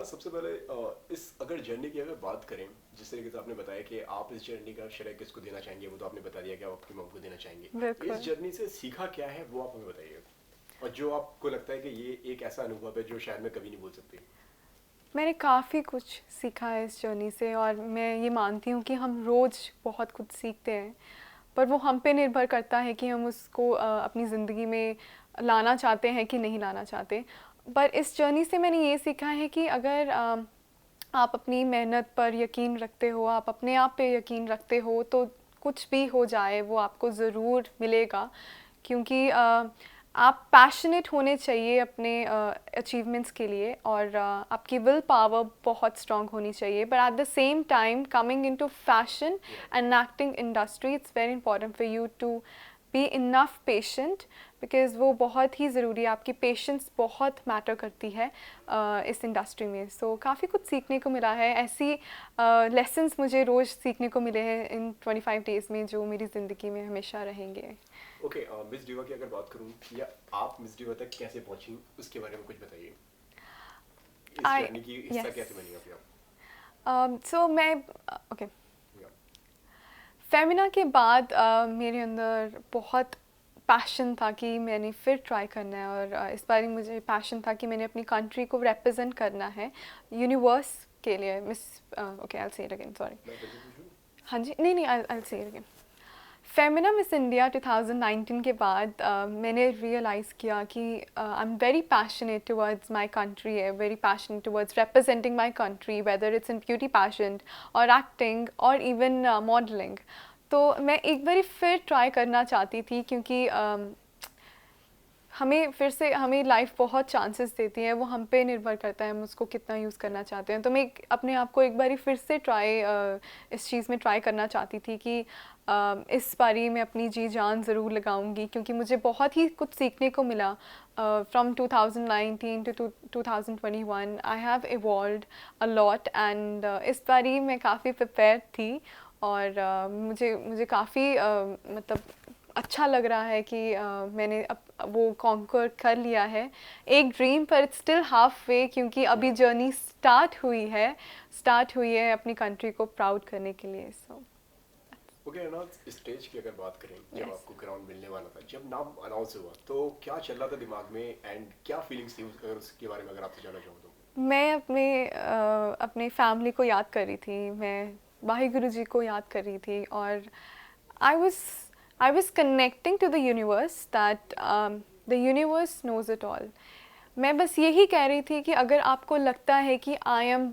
ना सबसे पहले इस अगर जर्नी की अगर बात करें, जिस तरीके से आपने बताया कि आप इस जर्नी का श्रेय किसको देना चाहेंगे, वो तो आपने बता दिया कि आप अपनी मॉम को देना चाहेंगे। इस बिल्कुल। जर्नी से सीखा क्या है वो आप हमें बताइए, और जो आपको लगता है कि ये एक ऐसा अनुभव है जो शायद मैं कभी नहीं भूल सकती। मैंने काफ़ी कुछ सीखा है इस जर्नी से और मैं ये मानती हूँ कि हम रोज़ बहुत कुछ सीखते हैं, पर वो हम पे निर्भर करता है कि हम उसको अपनी ज़िंदगी में लाना चाहते हैं कि नहीं लाना चाहते। पर इस जर्नी से मैंने ये सीखा है कि अगर आप अपनी मेहनत पर यकीन रखते हो, आप अपने आप पे यकीन रखते हो, तो कुछ भी हो जाए वो आपको ज़रूर मिलेगा। क्योंकि आप पैशनेट होने चाहिए अपने अचीवमेंट्स के लिए, और आपकी विल पावर बहुत स्ट्रांग होनी चाहिए। But at the same time coming into fashion and acting industry, it's very important for you to be enough patient, because वो बहुत ही ज़रूरी है। आपकी पेशेंस बहुत मैटर करती है इस इंडस्ट्री में। सो काफ़ी कुछ सीखने को मिला है। ऐसी लेसन्स मुझे रोज़ सीखने को मिले हैं इन 25 डेज़ में, जो मेरी ज़िंदगी में हमेशा रहेंगे। ओके, मिस डिवा की अगर बात करूं, या आप मिस डिवा तक कैसे पहुंची उसके बारे में कुछ बताइए। इस आई जर्नी की हिस्सा यस कैसे बनी आप? सो मैं ओके, या फेमिना के बाद मेरे अंदर बहुत पैशन था कि मैंने फिर ट्राई करना है, और इस बार मुझे पैशन था कि मैंने अपनी कंट्री को रिप्रेजेंट करना है यूनिवर्स के लिए। Miss okay, I will say it again, sorry. मैं फिर से पूछूं? हाँ जी, नहीं नहीं, I will say it again. Femina Miss India 2019 के बाद मैंने रियलाइज़ किया कि I am very passionate towards my country, है very passionate towards representing my country, whether it's in beauty passion और एक्टिंग और इवन मॉडलिंग। तो मैं एक बारी फिर ट्राई करना चाहती थी, क्योंकि हमें फिर से, हमें लाइफ बहुत चांसेस देती है, वो हम पे निर्भर करता है हम उसको कितना यूज़ करना चाहते हैं। तो मैं अपने आप को एक बारी फिर से इस चीज़ में ट्राई करना चाहती थी कि इस बारी मैं अपनी जी जान ज़रूर लगाऊंगी, क्योंकि मुझे बहुत ही कुछ सीखने को मिला। From 2019 to 2021 I have evolved a lot, and इस बारी मैं काफ़ी प्रिपेयर थी, और मुझे मुझे काफ़ी मतलब अच्छा लग रहा है कि मैंने वो कॉन्कर कर लिया है एक ड्रीम, पर इट्स स्टिल हाफ वे, क्योंकि अभी जर्नी स्टार्ट हुई है अपनी कंट्री को प्राउड करने के लिए। सो ओके अनाउंस, स्टेज की अगर बात करें, जब यस। आपको ग्राउंड मिलने वाला था, जब नाम अनाउंस हुआ, तो क्या चल रहा था दिमाग में एंड क्या फीलिंग्स थी अगर उसके बारे में अगर आपसे जानना चाहूँ तो? मैं अपने फैमिली को याद कर रही थी, मैं वाहिगुरु जी को याद कर रही थी, और I was I was connecting to the universe that the universe knows it all. मैं बस यही कह रही थी कि अगर आपको लगता है कि I am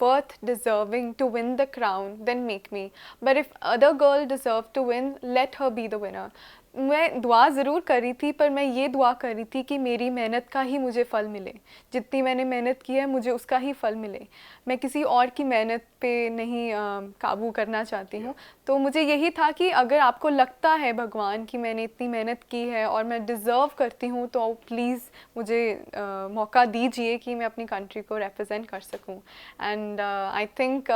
worth deserving to win the crown, then make me, but if other girl deserve to win, let her be the winner. मैं दुआ ज़रूर कर रही थी, पर मैं ये दुआ कर रही थी कि मेरी मेहनत का ही मुझे फल मिले, जितनी मैंने मेहनत की है मुझे उसका ही फल मिले। मैं किसी और की मेहनत पे नहीं काबू करना चाहती या हूँ। तो मुझे यही था कि अगर आपको लगता है भगवान कि मैंने इतनी मेहनत की है और मैं डिज़र्व करती हूँ, तो प्लीज़ मुझे मौका दीजिए कि मैं अपनी कंट्री को रिप्रेजेंट कर सकूँ। एंड आई थिंक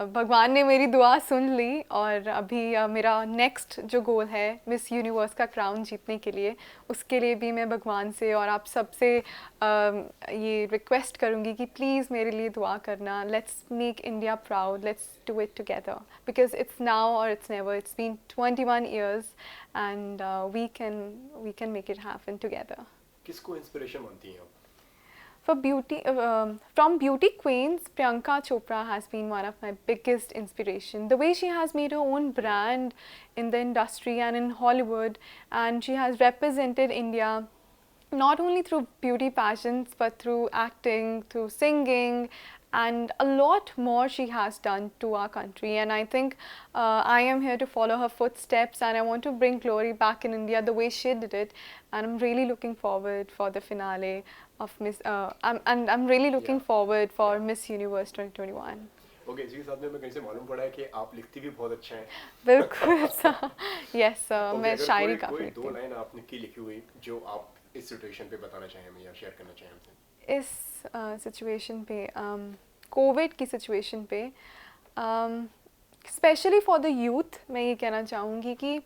भगवान ने मेरी दुआ सुन ली, और अभी मेरा नेक्स्ट जो गोल है मिस यूनिवर्स का क्राउन जीतने के लिए, उसके लिए भी मैं भगवान से और आप सबसे ये रिक्वेस्ट करूँगी कि प्लीज़ मेरे लिए दुआ करना। Let's make India proud, let's do it together, because it's now और it's never. It's been 21 years, and we can make it happen together. किसको इंस्पिरेशन मानती हैं आप? For beauty, from beauty queens, Priyanka Chopra has been one of my biggest inspiration. The way she has made her own या brand in the industry and in Hollywood, and she has represented India not only through beauty passions, but through acting, through singing, and a lot more she has done to our country. And I think I am here to follow her footsteps, and I want to bring glory back in India the way she did it. And I'm really looking forward for the finale of I'm really या looking forward for या Miss Universe 2021. ओके, इसी के साथ में हमें कहीं से मालूम पड़ा है कि आप लिखती भी बहुत अच्छा है। बिल्कुल सा यस, ओके, मैं अगर शायरी कोई काफ़ी कोई लिखती दो हूँ। लाइन आपने की लिखी हुई जो आप इस सिचुएशन पे बताना चाहें हमें या शेयर करना चाहें हमसे? इस सिचुएशन पे, कोविड की सिचुएशन पे, स्पेशली फॉर द यूथ, मैं ये कहना चाहूँगी कि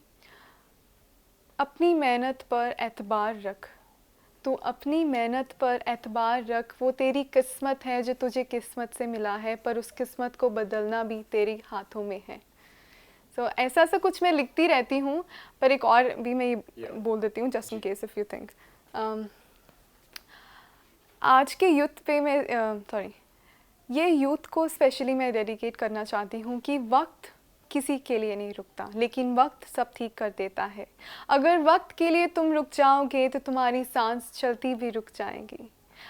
अपनी मेहनत पर एतबार रख। तो अपनी मेहनत पर एतबार रख, वो तेरी किस्मत है जो तुझे किस्मत से मिला है, पर उस किस्मत को बदलना भी तेरे हाथों में है। ऐसा सा कुछ मैं लिखती रहती हूँ, पर एक और भी मैं ये बोल देती हूँ just in case if you think. आज के यूथ पे मैं ये यूथ को स्पेशली मैं डेडिकेट करना चाहती हूँ कि वक्त किसी के लिए नहीं रुकता, लेकिन वक्त सब ठीक कर देता है। अगर वक्त के लिए तुम रुक जाओगे तो तुम्हारी सांस चलती भी रुक जाएगी।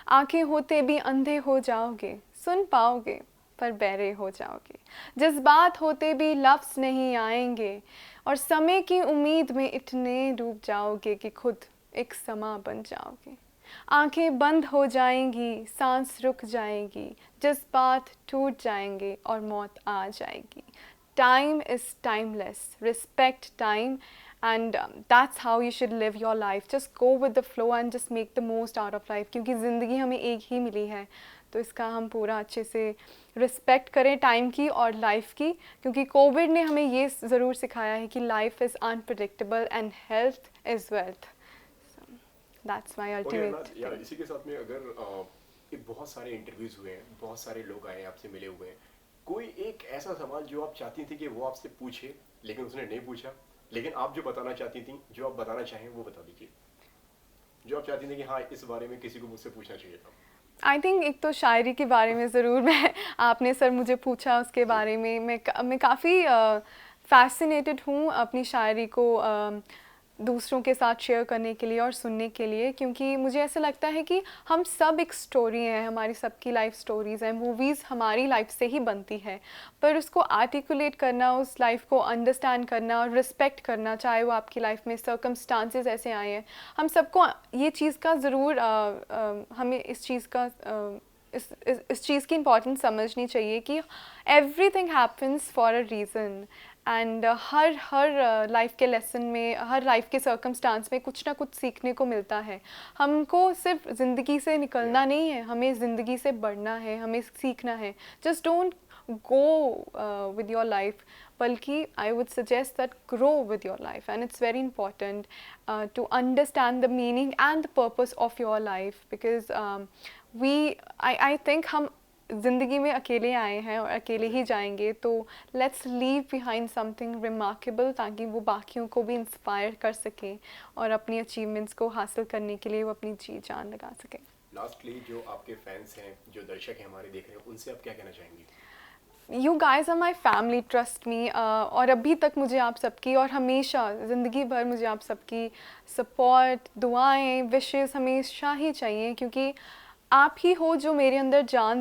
आंखें होते भी अंधे हो जाओगे, सुन पाओगे पर बहरे हो जाओगे। जज्बात होते भी लफ्ज़ नहीं आएंगे, और समय की उम्मीद में इतने डूब जाओगे कि खुद एक समा बन जाओगे। आंखें बंद हो जाएंगी, सांस रुक जाएगी, जज्बात टूट जाएंगे और मौत आ जाएगी। Time is timeless. Respect time, and that's how you should live your life. Just go with the flow and just make the most out of life. क्योंकि ज़िंदगी हमें एक ही मिली है, तो इसका हम पूरा अच्छे से रिस्पेक्ट करें टाइम की और लाइफ की, क्योंकि कोविड ने हमें ये ज़रूर सिखाया है कि life is unpredictable and health is wealth. That's my ultimate. यार इसी के साथ में अगर बहुत सारे इंटरव्यूज हुए हैं, बहुत सारे लोग आए आपसे मिले हुए हैं, कोई एक ऐसा सवाल जो आप चाहती थी कि वो आपसे पूछे लेकिन उसने नहीं पूछा, लेकिन आप जो बताना चाहती थी, जो आप बताना चाहें वो बता दीजिए, जो आप चाहती थी कि हाँ इस बारे में किसी को मुझसे पूछना चाहिए था। आई थिंक एक तो शायरी के बारे में ज़रूर मैं आपने सर मुझे पूछा उसके बारे में मैं काफ़ी फैसिनेटेड हूँ अपनी शायरी को दूसरों के साथ शेयर करने के लिए और सुनने के लिए, क्योंकि मुझे ऐसा लगता है कि हम सब एक स्टोरी हैं, हमारी सबकी लाइफ स्टोरीज़ हैं। मूवीज़ हमारी लाइफ से ही बनती है, पर उसको आर्टिकुलेट करना, उस लाइफ को अंडरस्टैंड करना और रिस्पेक्ट करना, चाहे वो आपकी लाइफ में सर्कमस्टांसेस ऐसे आए हैं, हम सबको ये चीज़ का ज़रूर हमें इस चीज़ का इस चीज़ की इम्पोर्टेंस समझनी चाहिए कि everything happens for a reason, and हर लाइफ के लेसन में, हर लाइफ के सर्कमस्टांस में कुछ ना कुछ सीखने को मिलता है। हमको सिर्फ ज़िंदगी से निकलना नहीं है, हमें ज़िंदगी से बढ़ना है, हमें सीखना है। Just don't go with your life, बल्कि I would suggest that grow with your life, and it's very important to understand the meaning and the purpose of your life, because I think हम ज़िंदगी में अकेले आए हैं और अकेले ही जाएंगे, तो let's leave behind something remarkable, ताकि वो बाकियों को भी इंस्पायर कर सकें और अपनी अचीवमेंट्स को हासिल करने के लिए वो अपनी जी जान लगा सकें। लास्टली जो आपके फैंस हैं, जो दर्शक हैं हमारे देख रहे हैं, उनसे आप क्या कहना चाहेंगी? You guys are my family, trust me. और अभी तक मुझे आप सबकी और हमेशा ज़िंदगी भर मुझे आप सबकी सपोर्ट, दुआएं, विशेस हमेशा ही चाहिए, क्योंकि आप ही हो जो मेरे अंदर जान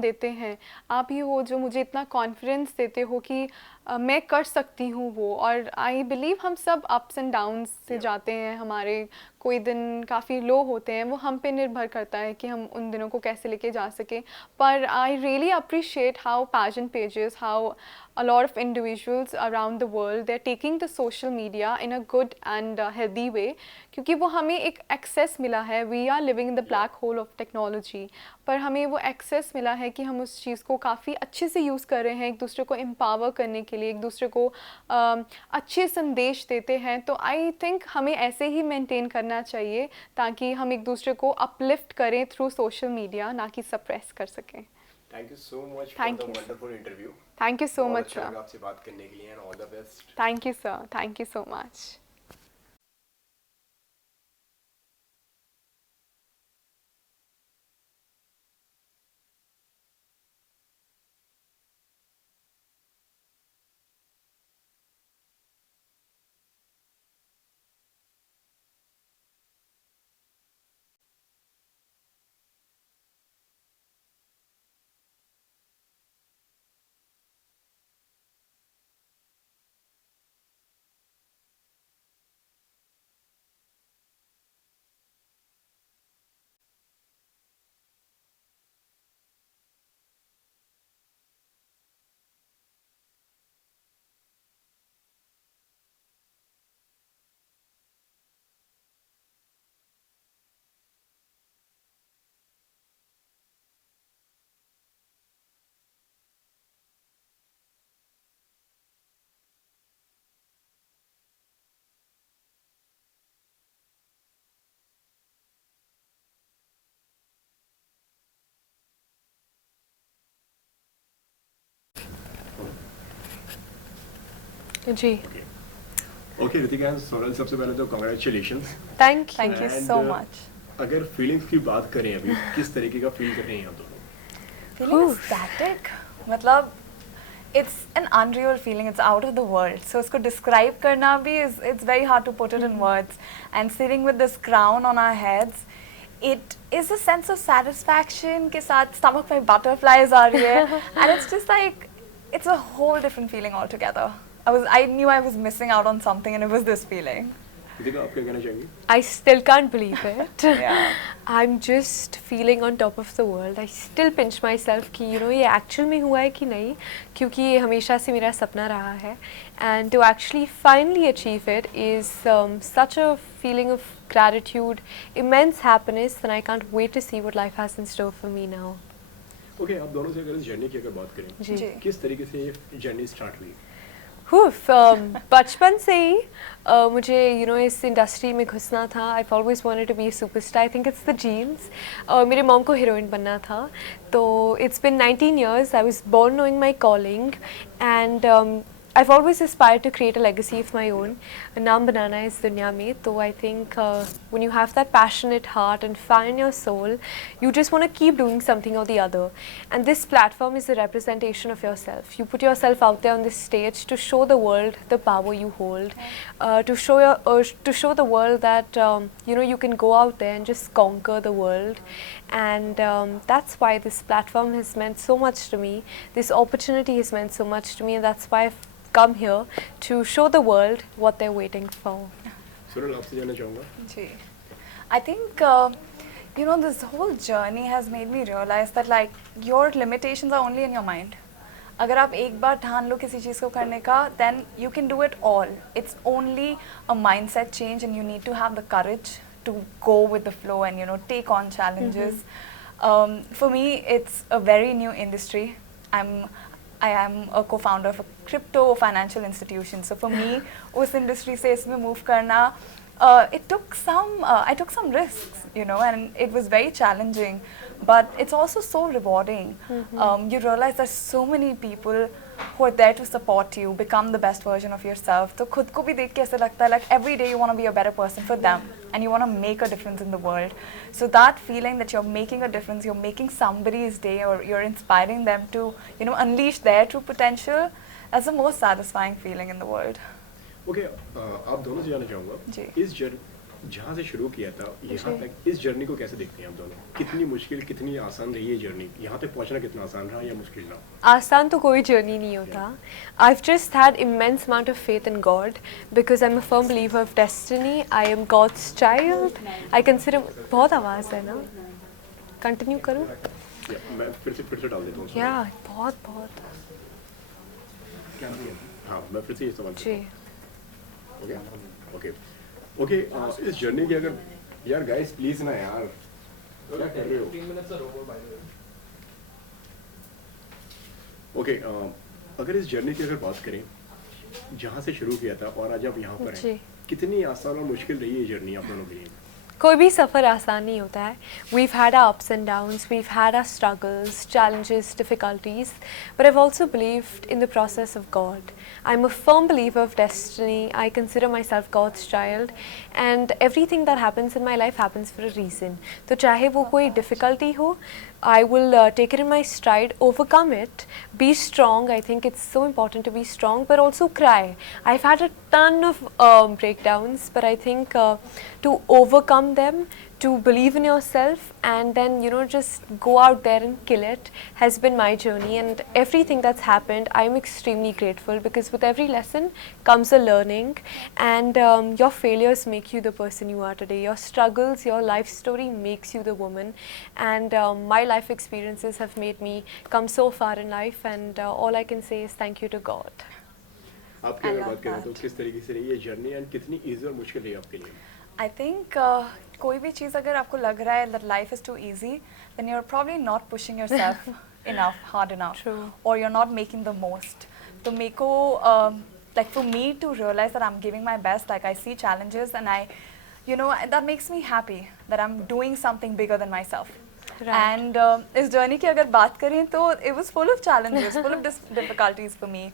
देते हैं। आप ही हो जो मुझे इतना कॉन्फिडेंस देते हो कि मैं कर सकती हूँ वो। और आई बिलीव हम सब अप्स एंड डाउन्स से जाते हैं, हमारे कोई दिन काफ़ी लो होते हैं, वो हम पे निर्भर करता है कि हम उन दिनों को कैसे लेके जा सकें। पर I really appreciate how pageant pages, how a lot of individuals around the world, they're taking the social media in a good and healthy way, क्योंकि वो हमें एक एक्सेस मिला है। We are living in the black hole of technology, पर हमें वो एक्सेस मिला है कि हम उस चीज़ को काफ़ी अच्छे से यूज़ कर रहे हैं, एक दूसरे को एम्पावर करने के लिए, एक दूसरे को अच्छे संदेश देते हैं। तो आई थिंक हमें ऐसे ही मेंटेन करना चाहिए, ताकि हम एक दूसरे को अपलिफ्ट करें थ्रू सोशल मीडिया, ना कि सप्रेस कर सकें। Thank you so much for the wonderful interview. Thank you so much sir, आपसे बात करने के लिए, and all the best. Thank you sir, thank you so much. जी, ओके रितिका एंड सोनल, सबसे पहले तो congratulations. Thank Thank you and so much. अगर फीलिंग्स की बात करें अभी, किस तरीके का फील कर रहे हैं आप दोनों? Feeling Oof. ecstatic. मतलब it's an unreal feeling. It's out of the world. So उसको describe करना भी is it's very hard to put it in words. And sitting with this crown on our heads, it is a sense of satisfaction के साथ stomach में butterflies आ रही है. And it's just like it's a whole different feeling altogether. I knew I was missing out on something, and it was this feeling. Ritika, आप क्या कहना चाहेंगे? I still can't believe it. Yeah. I'm just feeling on top of the world. I still pinch myself कि ये actual में हुआ है कि नहीं, क्योंकि ये हमेशा से मेरा सपना रहा है. And to actually finally achieve it is such a feeling of gratitude, immense happiness, and I can't wait to see what life has in store for me now. Okay, आप दोनों से अगर इस जर्नी की अगर बात करें, जी. जी. किस तरीके से ये जर्नी स्टार्ट हुई? बचपन से ही मुझे इस इंडस्ट्री में घुसना था. I always wanted to be a superstar. I think it's the genes. मेरे मॉम को हीरोइन बनना था. तो it's been 19 years. I was born knowing my calling and I've always aspired to create a legacy of my own. नाम बनाना है इस दुनिया में. तो I think when you have that passionate heart and fire in your soul, you just want to keep doing something or the other. And this platform is a representation of yourself. You put yourself out there on this stage to show the world the power you hold, to show the world that you can go out there and just conquer the world. And that's why this platform has meant so much to me. This opportunity has meant so much to me, and that's why I've come here to show the world what they're waiting for. Sonal, आपसे जानना चाहूँगा। Gee. I think this whole journey has made me realize that like your limitations are only in your mind. अगर आप एक बार ठान लो किसी चीज़ को करने का, then you can do it all. It's only a mindset change, and you need to have the courage to go with the flow and take on challenges. For me, it's a very new industry. I am a co-founder of a crypto financial institution. So for me, उस industry से इसमें move करना, I took some risks, and it was very challenging, but it's also so rewarding. You realize there's so many people who are there to support you, become the best version of yourself. तो खुद को भी देख के ऐसा लगता है like every day you want to be a better person for them, and you want to make a difference in the world. So that feeling that you're making a difference, you're making somebody's day, or you're inspiring them to unleash their true potential, that's the most satisfying feeling in the world. Okay, आप दोनों से जानना चाहूँगा, जी. इस जहाँ से शुरू किया था यहाँ तक, इस जर्नी को कैसे देखते हैं आप दोनों? कितनी मुश्किल, कितनी आसान रही है जर्नी? यहाँ तक पहुँचना कितना आसान रहा या मुश्किल रहा? आसान तो कोई जर्नी नहीं होता. I've just had immense amount of faith in God because I'm a firm believer of destiny. I am God's child. I consider बहुत आवाज़ है ना. Continue करूँ? मैं फिर से डाल देता हूँ. Yeah, बहुत. हाँ, मैं फिर से ये सवाल जी. ओके, इस जर्नी की अगर, यार गाइस प्लीज ना यार, क्या कर रहे हो? ओके, अगर इस जर्नी की अगर बात करें, जहाँ से शुरू किया था और आज आप यहाँ पर जी. हैं, कितनी आसान और मुश्किल रही है जर्नी आप दोनों के लिए? कोई भी सफ़र आसान नहीं होता है. We've had our ups and downs, we've had our struggles, challenges, difficulties, but I've also believed in the process of God. I'm a firm believer of destiny. I consider myself God's child, and everything that happens in my life happens for a reason. तो चाहे वो कोई difficulty हो, I will take it in my stride, overcome it, be strong. I think it's so important to be strong, but also cry. I've had a ton of breakdowns, but I think to overcome them, to believe in yourself, and then just go out there and kill it has been my journey. And everything that's happened, I'm extremely grateful, because with every lesson comes a learning, and your failures make you the person you are today. Your struggles, your life story makes you the woman, and my life experiences have made me come so far in life, and all I can say is thank you to God. आपकी I अगर love बात करें तो that. किस तरीके से रही है जर्नी एंड कितनी इजी और मुश्किल रही आपके लिए? I think कोई भी चीज़ अगर आपको लग रहा है that life is too easy, then you're probably not pushing yourself enough, hard enough, True. or you're not making the most. तो मेरे को like for me to realize that I'm giving my best, like I see challenges and that makes me happy that I'm doing something bigger than myself. Right. And इस journey की अगर बात करें तो it was full of challenges, full of difficulties for me.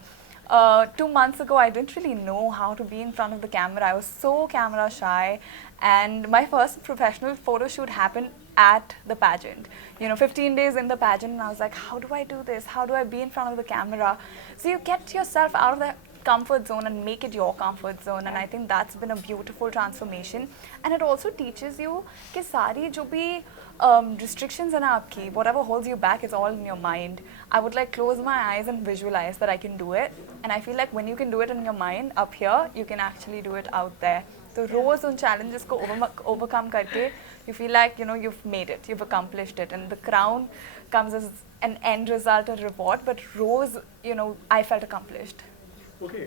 2 months ago, I didn't really know how to be in front of the camera. I was so camera shy. And my first professional photo shoot happened at the pageant. 15 days in the pageant, and I was like, how do I do this? How do I be in front of the camera? So you get yourself out of the comfort zone and make it your comfort zone, and I think that's been a beautiful transformation. And it also teaches you कि सारी जो भी restrictions हैं ना आपकी, whatever holds you back is all in your mind. I would like close my eyes and visualize that I can do it, and I feel like when you can do it in your mind up here, you can actually do it out there. तो रोज उन challenges को overcome करके you feel like you've made it, you've accomplished it, and the crown comes as an end result or reward, but rose I felt accomplished. Okay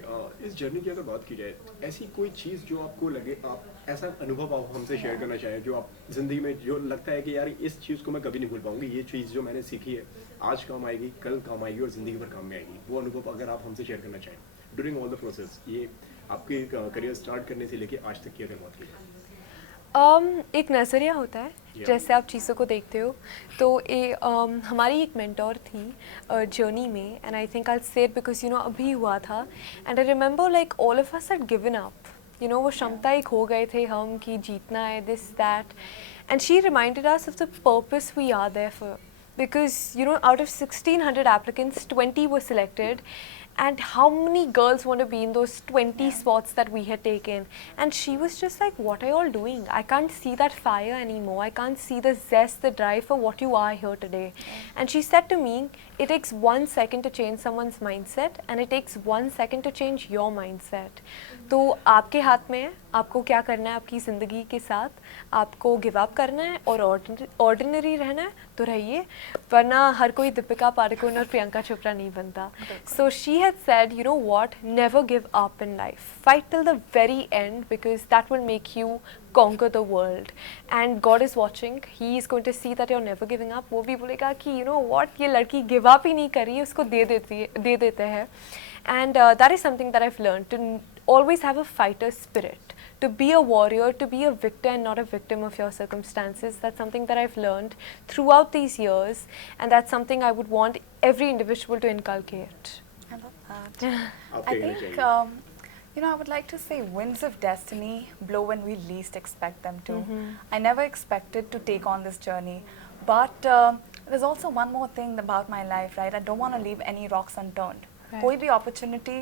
इस journey की अगर बात की जाए, ऐसी कोई चीज़ जो आपको लगे, आप ऐसा अनुभव आप हमसे शेयर करना चाहें जो आप ज़िंदगी में जो लगता है कि यार इस चीज़ को मैं कभी नहीं भूल पाऊंगी, ये चीज़ जो मैंने सीखी है आज काम आएगी, कल काम आएगी और ज़िंदगी भर काम में आएगी, वो अनुभव अगर आप हमसे शेयर करना चाहें ड्यूरिंग ऑल द प्रोसेस, ये आपके करियर स्टार्ट करने से लेके आज तक की अगर बात की जाए? एक नज़रिया होता है जैसे आप चीज़ों को देखते हो। तो हमारी एक मेंटोर थी जर्नी में, एंड आई थिंक आई से इट बिकॉज अभी हुआ था, and I remember like all of us had given up, वो क्षमता ही खो गए थे हम कि जीतना है, this that, and she reminded us of the purpose we are there for, because out of 1600 applicants 20 were selected, and how many girls want to be in those 20 spots that we had taken, and she was just like, what are you all doing? I can't see that fire anymore, I can't see the zest, the drive for what you are here today. And she said to me, it takes 1 second to change someone's mindset, and it takes 1 second to change your mindset. तो आपके हाथ में है, आपको क्या करना है आपकी ज़िंदगी के साथ, आपको गिव अप करना है और ऑर्डिनरी रहना है तो रहिए, वरना हर कोई दीपिका पादुकोण और प्रियंका चोपड़ा नहीं बनता. So she had said, you know what, never give up in life, fight till the very end, because that will make you conquer the world, and God is watching, He is going to see that you're never giving up. वो भी बोलेगा कि you know what, ये लड़की give up ही नहीं कर रही है, उसको दे देते हैं. And that is something that I've learned, to always have a fighter spirit, to be a warrior, to be a victor and not a victim of your circumstances. That's something that I've learned throughout these years, and that's something I would want every individual to inculcate. I love that. I think, I would like to say winds of destiny blow when we least expect them to. I never expected to take on this journey, but there's also one more thing about my life, right? I don't want to leave any rocks unturned. कोई भी opportunity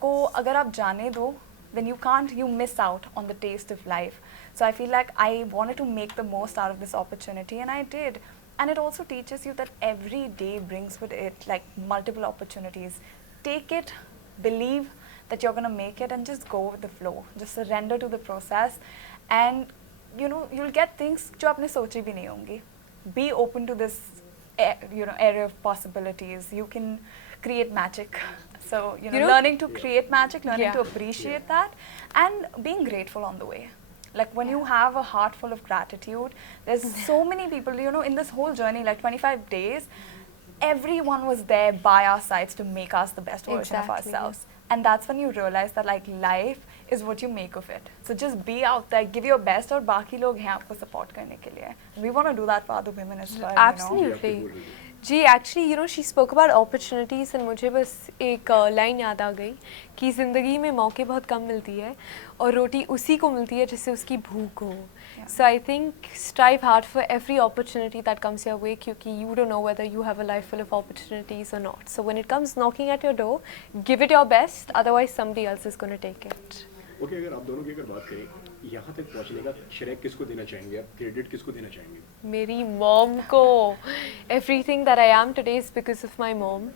को अगर आप जाने दो, then you miss out on the taste of life. So I feel like I wanted to make the most out of this opportunity, and I did. And it also teaches you that every day brings with it like multiple opportunities. Take it, believe that you're going to make it, and just go with the flow. Just surrender to the process, and you'll get things जो आपने सोची भी नहीं होंगी. Be open to this area of possibilities. You can create magic. So learning to create magic, learning to appreciate that, and being grateful on the way. Like when you have a heart full of gratitude, there's so many people, in this whole journey, like 25 days, everyone was there by our sides to make us the best version of ourselves. And that's when you realize that like life is what you make of it. So just be out there, give your best, और बाकी लोग हैं आपको support करने के लिए. We want to do that for other women as well. Absolutely. जी actually she spoke about opportunities, and मुझे बस एक लाइन याद आ गई कि ज़िंदगी में मौके बहुत कम मिलती है और रोटी उसी को मिलती है जिससे उसकी भूख हो. So I think strive hard for every opportunity that comes your way, क्योंकि you don't know whether you have a life full of opportunities or not. So when it comes knocking at your door, give it your best, otherwise somebody else is going to take it. Okay, अगर आप दोनों की अगर बात करें, यहाँ तक पहुँचने का श्रेय किसको देना चाहेंगे आप, क्रेडिट किसको देना चाहेंगे? मेरी मॉम को. Everything that I am today is because of my mom.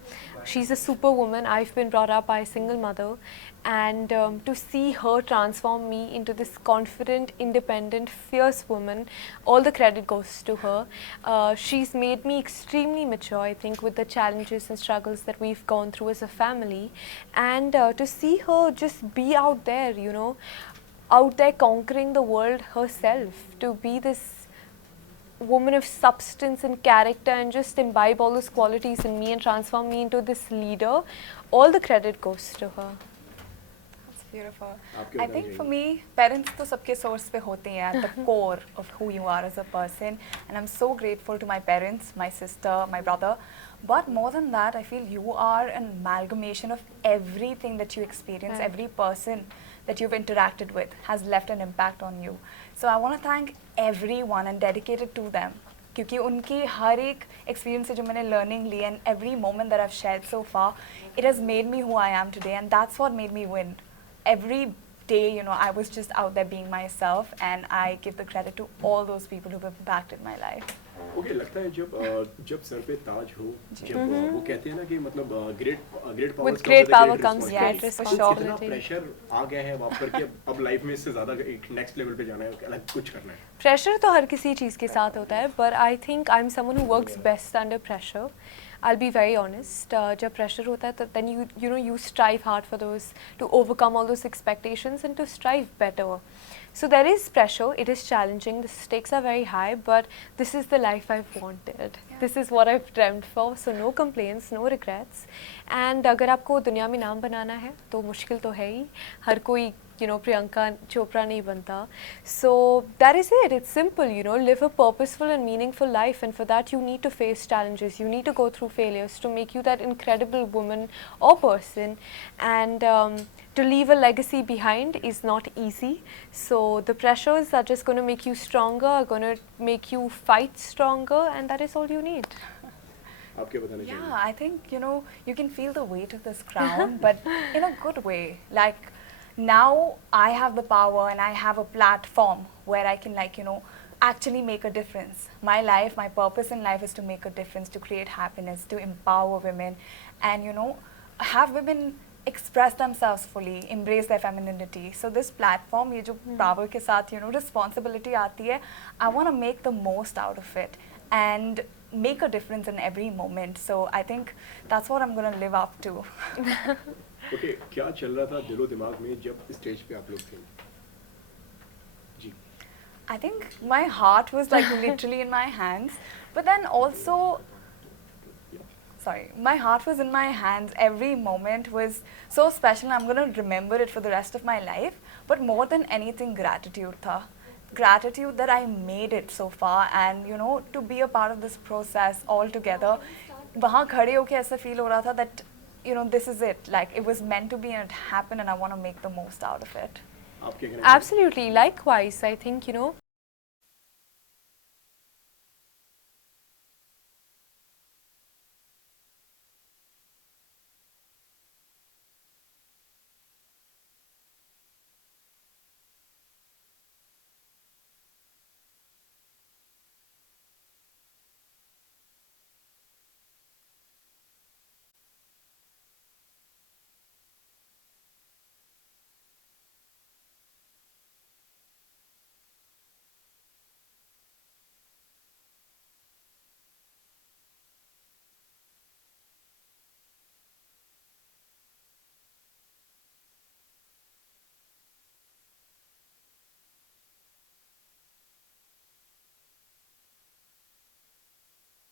She's a superwoman. I've been brought up by a single mother, and to see her transform me into this confident, independent, fierce woman, all the credit goes to her. She's made me extremely mature, I think, with the challenges and struggles that we've gone through as a family, and to see her just be out there, out there conquering the world herself, to be this woman of substance and character and just imbibe all those qualities in me and transform me into this leader, all the credit goes to her. That's beautiful. I think for me, parents तो सबके source पे होते हैं at the core of who you are as a person, and I'm so grateful to my parents, my sister, my brother. But more than that, I feel you are an amalgamation of everything that you experience. Right. Every person that you've interacted with has left an impact on you. So I want to thank everyone and dedicate it to them. क्योंकि उनकी हर एक एक्सपीरियंस से जो मैंने learning ली and every moment that I have shared so far it has made me who I am today and that's what made me win every day, you know, I was just out there being myself, and I give the credit to all those people who've impacted my life. Okay लगता है जब सर पे ताज हो, जब वो कहते हैं ना कि मतलब great power With great power comes great Yes, for इतना responsibility. प्रेशर आ गया है आप पर कि अब लाइफ में इससे ज्यादा एक नेक्स्ट लेवल पे जाना है, अलग कुछ करना है. प्रेशर तो हर किसी चीज़ के साथ होता है, but I think I'm someone who works best under pressure. I'll be very honest. जब pressure होता है तो then you strive hard for those, to overcome all those expectations and to strive better. So there is pressure. It is challenging. The stakes are very high, but this is the life I've wanted. This is what I've dreamt for. So no complaints, no regrets. And अगर आपको दुनिया में नाम बनाना है तो मुश्किल तो है ही. हर कोई Priyanka Chopra nahi banta. So that is it. It's simple, live a purposeful and meaningful life, and for that you need to face challenges. You need to go through failures to make you that incredible woman or person. And to leave a legacy behind is not easy. So the pressures are just going to make you stronger, are going to make you fight stronger, and that is all you need. आपके बताने चाहिए. Yeah, I think, you can feel the weight of this crown, but in a good way. Like, now I have the power and I have a platform where I can, actually make a difference. My life, my purpose in life is to make a difference, to create happiness, to empower women, and, have women express themselves fully, embrace their femininity. So this platform, ये जो power के साथ, responsibility आती है, I want to make the most out of it and make a difference in every moment. So I think that's what I'm going to live up to. Okay क्या चल रहा था दिलो दिमाग में जब स्टेज पे आप लोग थे? जी. I think my heart was like literally in my hands, but then also, sorry, my heart was in my hands. Every moment was so special. I'm going to remember it for the rest of my life. But more than anything, gratitude tha. Gratitude that I made it so far, and to be a part of this process all together. वहाँ खड़े होके ऐसा feel हो रहा था that this is it. Like, it was meant to be and it happened, and I want to make the most out of it. आपके कहने Absolutely. Likewise, I think,